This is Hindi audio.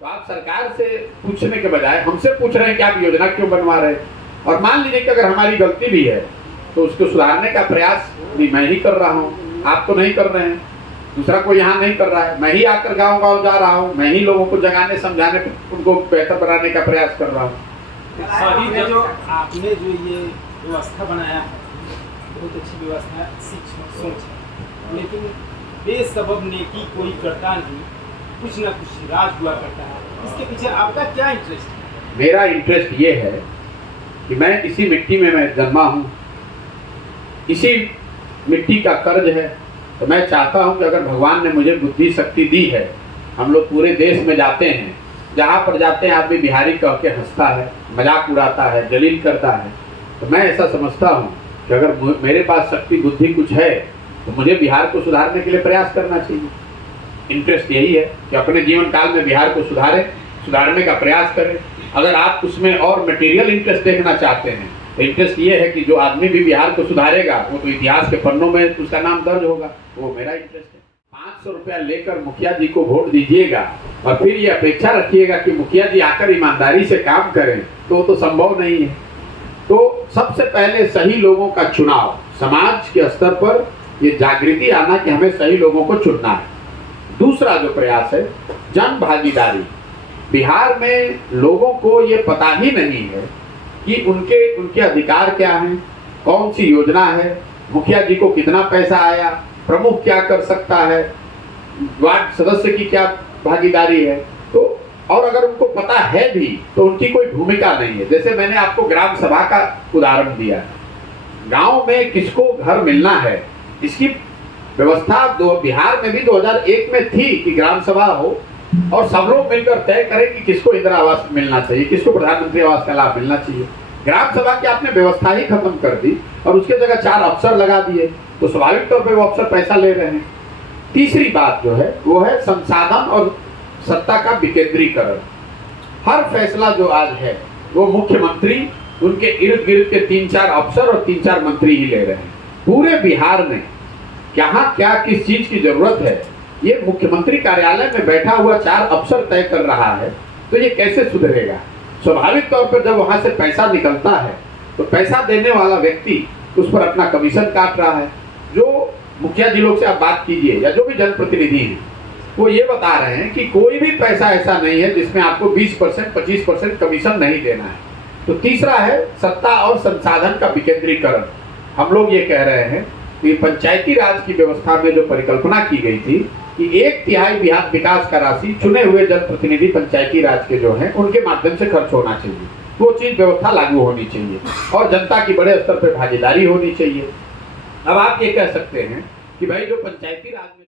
तो आप सरकार से पूछने के बजाय हमसे पूछ रहे हैं कि आप योजना क्यों बनवा रहे हैं। और मान लीजिए कि अगर हमारी गलती भी है तो उसको सुधारने का प्रयास भी मैं ही कर रहा हूँ, आप तो नहीं कर रहे हैं, दूसरा कोई यहाँ नहीं कर रहा है। मैं ही आकर गांव गांव जा रहा हूँ, मैं ही लोगों को जगाने समझाने उनको बेहतर बनाने का प्रयास कर रहा हूँ। आपने जो ये व्यवस्था बनाया है बहुत अच्छी व्यवस्था है, सोच है, लेकिन बेसबब नेकी कोई करता नहीं, कुछ ना कुछ राज हुआ करता है। इसके पीछे आपका क्या इंटरेस्ट है? मेरा इंटरेस्ट ये है कि मैं इसी मिट्टी में मैं जन्मा हूँ, इसी मिट्टी का कर्ज है। तो मैं चाहता हूँ कि अगर भगवान ने मुझे बुद्धि शक्ति दी है, हम लोग पूरे देश में जाते हैं, जहाँ पर जाते हैं आदमी बिहारी कह के हंसता है, मजाक उड़ाता है, जलील करता है। तो मैं ऐसा समझता हूँ कि अगर मेरे पास शक्ति बुद्धि कुछ है तो मुझे बिहार को सुधारने के लिए प्रयास करना चाहिए। इंटरेस्ट यही है कि अपने जीवन काल में बिहार को सुधारने का प्रयास करें। अगर आप उसमें और मटेरियल इंटरेस्ट देखना चाहते हैं तो इंटरेस्ट ये है कि जो आदमी भी बिहार को सुधारेगा वो तो इतिहास के पन्नों में उसका नाम दर्ज होगा, वो मेरा इंटरेस्ट है। 500 रुपया लेकर मुखिया जी को वोट दीजिएगा और फिर ये अपेक्षा रखिएगा कि मुखिया जी आकर ईमानदारी से काम करें, तो संभव नहीं है। तो सबसे पहले सही लोगों का चुनाव, समाज के स्तर पर ये जागृति आना कि हमें सही लोगों को चुनना है। दूसरा जो प्रयास है जन भागीदारी। बिहार में लोगों को ये पता ही नहीं है कि उनके अधिकार क्या हैं, कौन सी योजना है, मुखिया जी को कितना पैसा आया, प्रमुख क्या कर सकता है, वार्ड सदस्य की क्या भागीदारी है। तो और अगर उनको पता है भी तो उनकी कोई भूमिका नहीं है। जैसे मैंने आपको ग्राम सभा का उदाहरण दिया, गांव में किसको घर मिलना है, इसकी व्यवस्था बिहार में भी 2001 में थी कि ग्राम सभा हो और सब लोग मिलकर तय करें कि किसको इंदिरा आवास मिलना चाहिए, किसको प्रधानमंत्री आवास का लाभ मिलना चाहिए। ग्राम सभा की आपने व्यवस्था ही खत्म कर दी और उसके जगह 4 अफसर लगा दिए, तो स्वाभाविक तौर पे वो अफसर पैसा ले रहे हैं। तीसरी बात जो है वो है संसाधन और सत्ता का विकेंद्रीकरण। हर फैसला जो आज है वो मुख्यमंत्री, उनके इर्द गिर्द के 3-4 अफसर और 3-4 मंत्री ही ले रहे हैं। पूरे बिहार में कहाँ क्या किस चीज की जरूरत है ये मुख्यमंत्री कार्यालय में बैठा हुआ 4 अफसर तय कर रहा है, तो ये कैसे सुधरेगा। स्वाभाविक तौर पर जब वहां से पैसा निकलता है तो पैसा देने वाला व्यक्ति उस पर अपना कमीशन काट रहा है। जो मुखिया जी लोग से आप बात कीजिए या जो भी जनप्रतिनिधि हैं वो ये बता रहे हैं कि कोई भी पैसा ऐसा नहीं है जिसमें आपको 20% 25% कमीशन नहीं देना है। तो तीसरा है सत्ता और संसाधन का विकेंद्रीकरण। हम लोग ये कह रहे हैं कि पंचायती राज की व्यवस्था में जो परिकल्पना की गई थी कि 1/3 बिहार विकास का राशि चुने हुए जनप्रतिनिधि पंचायती राज के जो हैं उनके माध्यम से खर्च होना चाहिए, वो चीज व्यवस्था लागू होनी चाहिए और जनता की बड़े स्तर पर भागीदारी होनी चाहिए। अब आप ये कह सकते हैं कि भाई जो पंचायती राज में